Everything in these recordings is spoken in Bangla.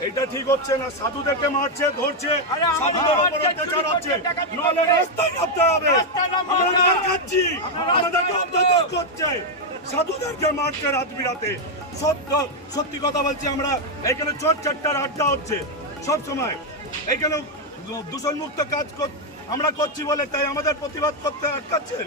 এটা ঠিক হচ্ছে না সাধুদেরকে মারছে ধরছে সাধুদের উপর অত্যাচার হচ্ছে। নলে রাস্তায় নামতে হবে। আমরা আমাদেরকে অত্যাচার করছে। সাধুদেরকে মারছে রাত বিরাতে সত্য সত্যি কথা বলছি আমরা এখানে চোর চারটার আড্ডা হচ্ছে। সব সময়। এখানে দূষণ মুক্ত কাজ কর- আমরা করছি বলে তাই আমাদের প্রতিবাদ করতে আটকাচ্ছেন।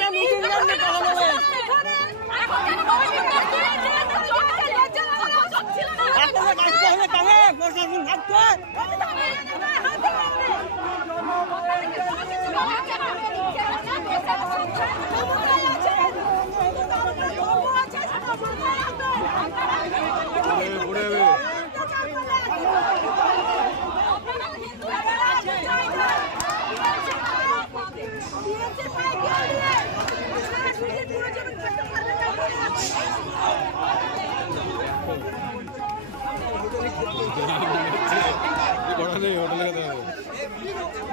না এদিকে এদিকে পুলিশ প্রশাসন হাই হাই হাই হাই হাই পুলিশ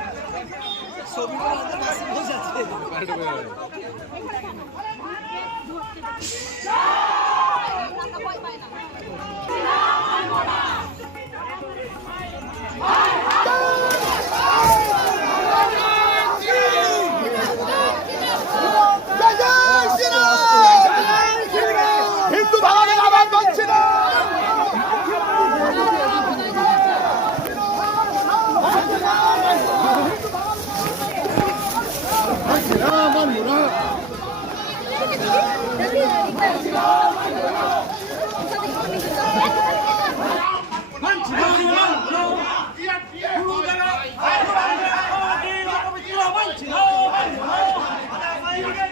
প্রশাসন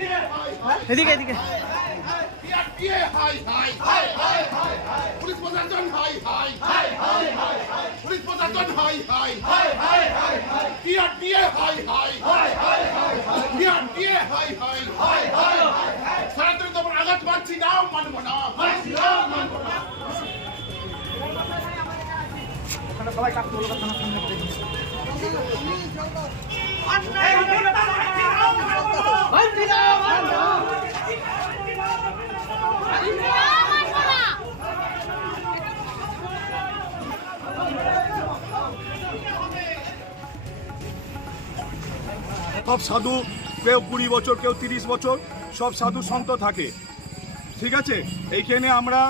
হাই হাই হাই হাই হাই হাই টিআর টিএ হাই হাই হাই হাই হাই টিআর টিএ হাই হাই হাই তোমার আঘাত মানছি না মানবো না মানছি না মানবো না সব সাধু, কেউ কুড়ি বছর, কেউ তিরিশ বছর, সব সাধু সন্ত থাকে। ঠিক আছে? এইখানে আমরা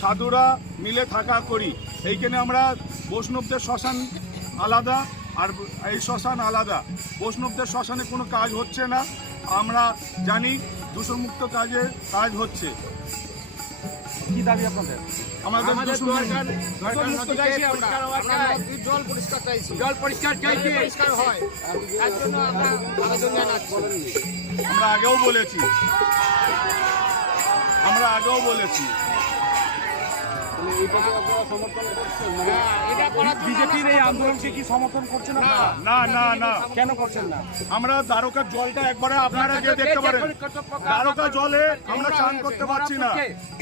সাধুরা মিলে থাকা করি। এইখানে আমরা বৈষ্ণবদের শ্মশান আলাদা আর এই শ্মশান আলাদা। বৈষ্ণবদের শ্মশানে কোনো কাজ হচ্ছে না। আমরা জানি দূষণমুক্ত কাজে কাজ হচ্ছে। কি দাবি আপনাদের? আমাদের দূষণ- জল পরিষ্কার চাইছি। জল পরিষ্কার চাইছি। পরিষ্কার হয়। তার জন্য আমরা আবেদন জানাচ্ছি। আমরা আগেও বলেছি। আমরা আগেও বলেছি। বিজেপির এই আন্দোলনকে কি সমর্থন করছেন না না না কেন করছেন না? আমরা দ্বারকার জলটা একবারে আপনারা গিয়ে দেখতে পারেন। দ্বারকা জলে আমরা চান করতে পারছি না।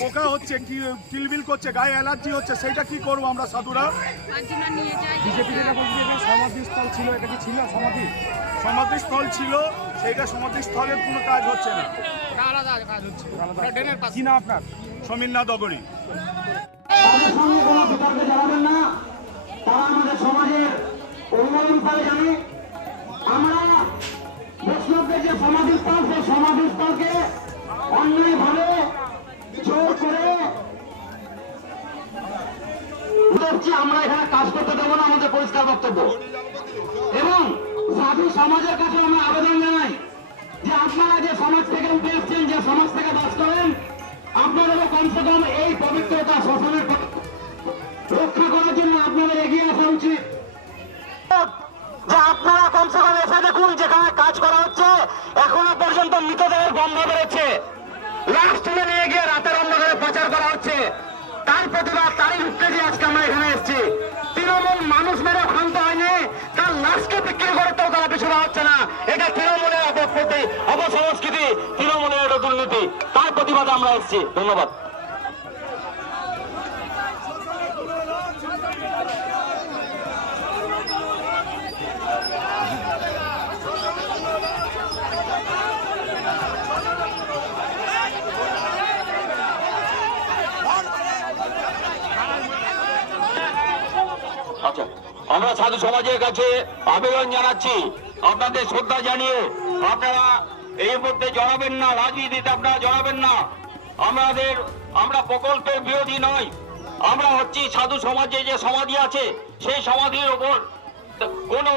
পোকা হচ্ছে কি কিলবিল করছে গায়ে অ্যালার্জি হচ্ছে সেইটা কি করব আমরা সাধুরা? বলছে সমাধিস্থল ছিল এটা কি ছিল সমাধি? সমাধিস্থল ছিল সেইটা সমাধিস্থলের কোনো কাজ হচ্ছে না। আলাদা কাজ হচ্ছে কি না আপনার? সমীরনাথ অগরী। তাদের সঙ্গে কোনো বিতর্কে জড়াবেন না। তারা আমাদের সমাজের উন্নয়ন করে জানে। আমরা বৈষ্ণবদের যে সমাধিস্থল সেই সমাধিস্থলকে অন্যায়ভাবে জোর করে আমরা এখানে কাজ করতে দেবো না আমাদের পরিষ্কার বক্তব্য। এবং সাধু সমাজের কাছে আমরা আবেদন জানাই যে আপনারা যে সমাজ থেকে উঠে এসছেন, যে সমাজ থেকে বাস করেন, আপনাদেরও কমসে কম এই পবিত্রতা শোষণের রক্ষা করার জন্য আপনাদের এগিয়ে আসা উচিত। যে আপনারা কমসে কম এসে দেখুন, যেখানে কাজ করা হচ্ছে, এখনও পর্যন্ত মৃতদেহের গন্ধ বেরোচ্ছে। লাশ নিয়ে গিয়ে রাতের অন্ধকারে পাচার করা হচ্ছে। তার প্রতিবাদ, তারই উত্তেজে আজকে আমরা প্রতিবাদে আমরা এসেছি। ধন্যবাদ। আচ্ছা আমরা সাধু সমাজের কাছে আবেদন জানাচ্ছি। আপনাদের শ্রদ্ধা জানিয়ে আপনারা এই মধ্যে জড়াবেন না রাজনীতিতে আপনারা জড়াবেন না। আমাদের, আমরা প্রকল্পের বিরোধী নয় আমরা হচ্ছি সাধু সমাজে যে সমাধি আছে, সেই সমাধির ওপর কোনো